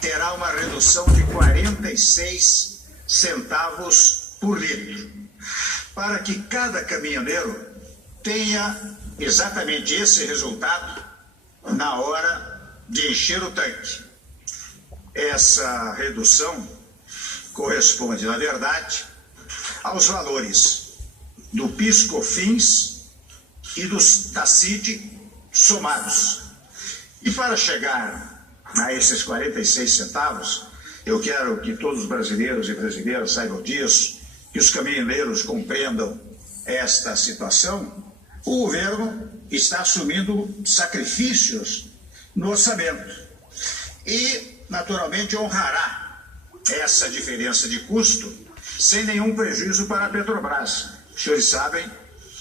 terá uma redução de 46 centavos por litro, para que cada caminhoneiro tenha exatamente esse resultado na hora de encher o tanque. Essa redução corresponde, na verdade, aos valores do PIS/COFINS e da CID somados. E para chegar a esses 46 centavos, eu quero que todos os brasileiros e brasileiras saibam disso, que os caminhoneiros compreendam esta situação. O governo está assumindo sacrifícios no orçamento e, naturalmente, honrará essa diferença de custo sem nenhum prejuízo para a Petrobras. Os senhores sabem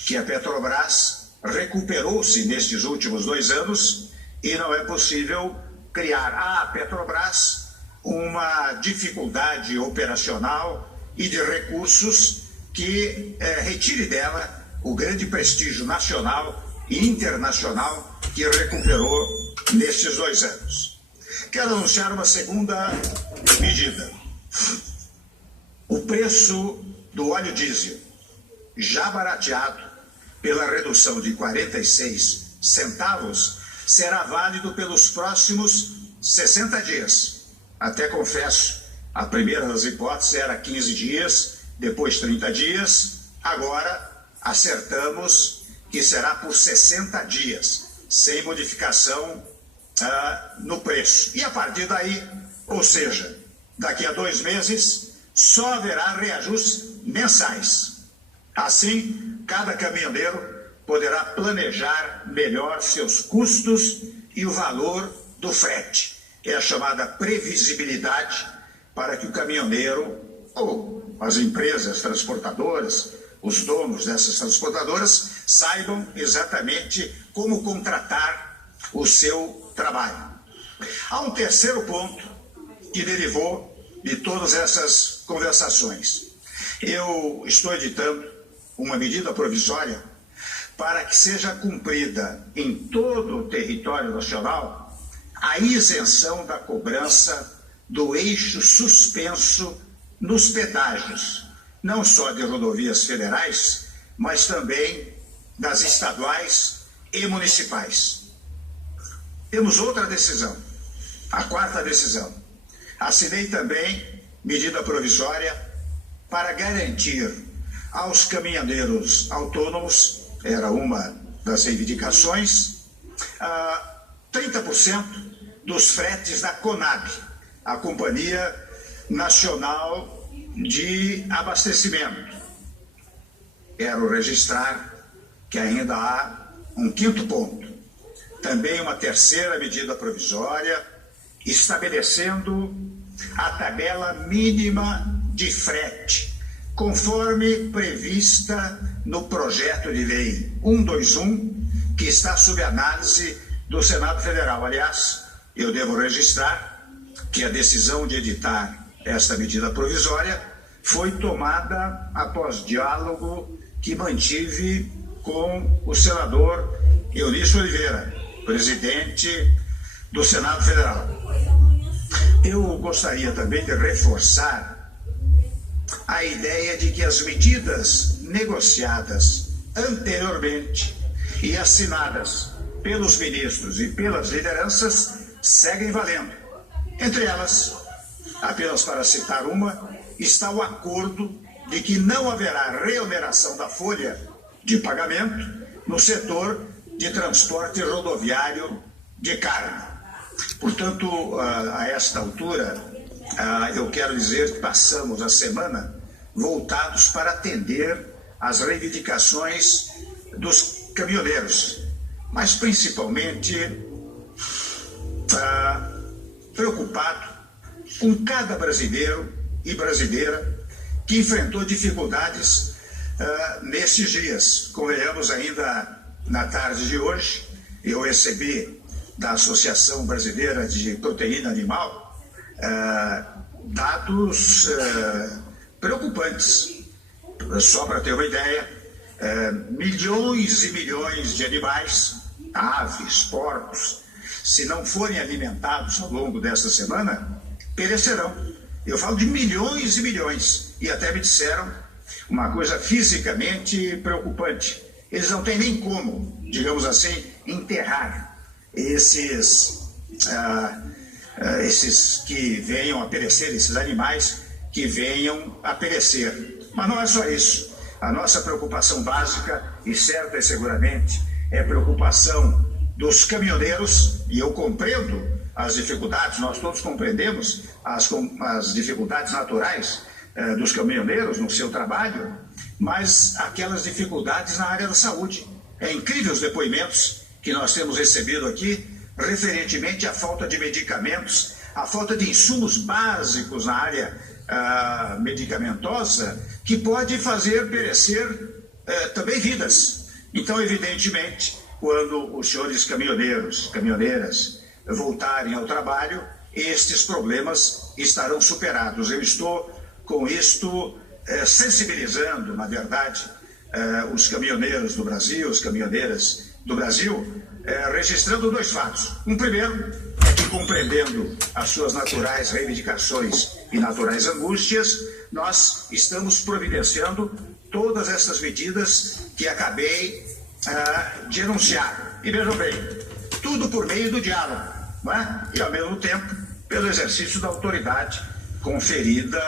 que a Petrobras recuperou-se nestes últimos 2 anos e não é possível criar à Petrobras uma dificuldade operacional e de recursos que retire dela o grande prestígio nacional e internacional que recuperou nestes 2 anos. Quero anunciar uma segunda medida. O preço do óleo diesel, já barateado pela redução de 46 centavos, será válido pelos próximos 60 dias. Até confesso, a primeira das hipóteses era 15 dias, depois 30 dias, agora acertamos que será por 60 dias, sem modificação no preço. E a partir daí, ou seja, daqui a 2 meses, só haverá reajustes mensais. Assim, cada caminhoneiro poderá planejar melhor seus custos e o valor do frete. É a chamada previsibilidade para que o caminhoneiro ou as empresas transportadoras, os donos dessas transportadoras, saibam exatamente como contratar o seu trabalho. Há um terceiro ponto que derivou de todas essas conversações. Eu estou editando uma medida provisória para que seja cumprida em todo o território nacional a isenção da cobrança do eixo suspenso nos pedágios, não só de rodovias federais, mas também das estaduais e municipais. Temos outra decisão, a 4ª decisão. Assinei também medida provisória para garantir aos caminhoneiros autônomos, era uma das reivindicações, 30% dos fretes da CONAB, a Companhia Nacional de Abastecimento. Quero registrar que ainda há um 5º ponto, também uma terceira medida provisória, estabelecendo a tabela mínima de frete, conforme prevista no projeto de lei 121, que está sob análise do Senado Federal. Aliás, eu devo registrar que a decisão de editar esta medida provisória foi tomada após diálogo que mantive com o senador Eunício Oliveira, presidente do Senado Federal. Eu gostaria também de reforçar a ideia de que as medidas negociadas anteriormente e assinadas pelos ministros e pelas lideranças seguem valendo. Entre elas, apenas para citar uma, está o acordo de que não haverá reoneração da folha de pagamento no setor de transporte rodoviário de carga. Portanto, a esta altura, eu quero dizer que passamos a semana voltados para atender às reivindicações dos caminhoneiros, mas principalmente preocupado com cada brasileiro e brasileira que enfrentou dificuldades nesses dias. Convenhamos, ainda na tarde de hoje, eu recebi da Associação Brasileira de Proteína Animal dados preocupantes. Só para ter uma ideia, milhões e milhões de animais, aves, porcos, se não forem alimentados ao longo desta semana, perecerão. Eu falo de milhões e milhões. E até me disseram uma coisa fisicamente preocupante. Eles não têm nem como, digamos assim, enterrar esses que venham a perecer, esses animais que venham a perecer. Mas não é só isso. A nossa preocupação básica, e certa e seguramente, é a preocupação dos caminhoneiros, e eu compreendo as dificuldades, nós todos compreendemos as dificuldades naturais dos caminhoneiros no seu trabalho, mas aquelas dificuldades na área da saúde. É incrível os depoimentos que nós temos recebido aqui, referentemente à falta de medicamentos, à falta de insumos básicos na área medicamentosa, que pode fazer perecer também vidas. Então, evidentemente, quando os senhores caminhoneiros, caminhoneiras voltarem ao trabalho, estes problemas estarão superados. Eu estou com isto sensibilizando, na verdade, os caminhoneiros do Brasil, as caminhoneiras do Brasil, registrando dois fatos. Um primeiro é que, compreendendo as suas naturais reivindicações e naturais angústias, nós estamos providenciando todas essas medidas que acabei de enunciar. E vejam bem, tudo por meio do diálogo, não é? E ao mesmo tempo pelo exercício da autoridade conferida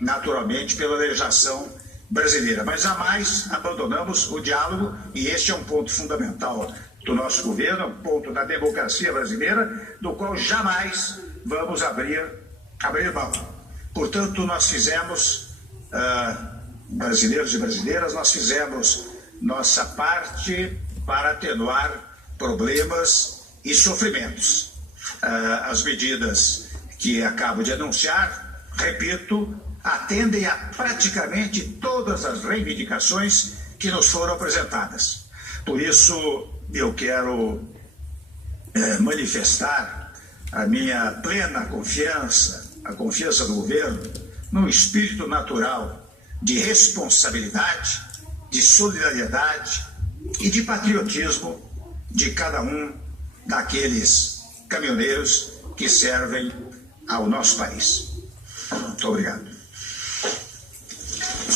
naturalmente pela legislação brasileira. Mas jamais abandonamos o diálogo, e este é um ponto fundamental do nosso governo, um ponto da democracia brasileira, do qual jamais vamos abrir mão. Portanto, nós fizemos, brasileiros e brasileiras, nós fizemos nossa parte para atenuar problemas e sofrimentos. As medidas que acabo de anunciar, repito, atendem a praticamente todas as reivindicações que nos foram apresentadas. Por isso, eu quero manifestar a minha plena confiança, a confiança do governo, num espírito natural de responsabilidade, de solidariedade e de patriotismo de cada um daqueles caminhoneiros que servem ao nosso país. Muito obrigado.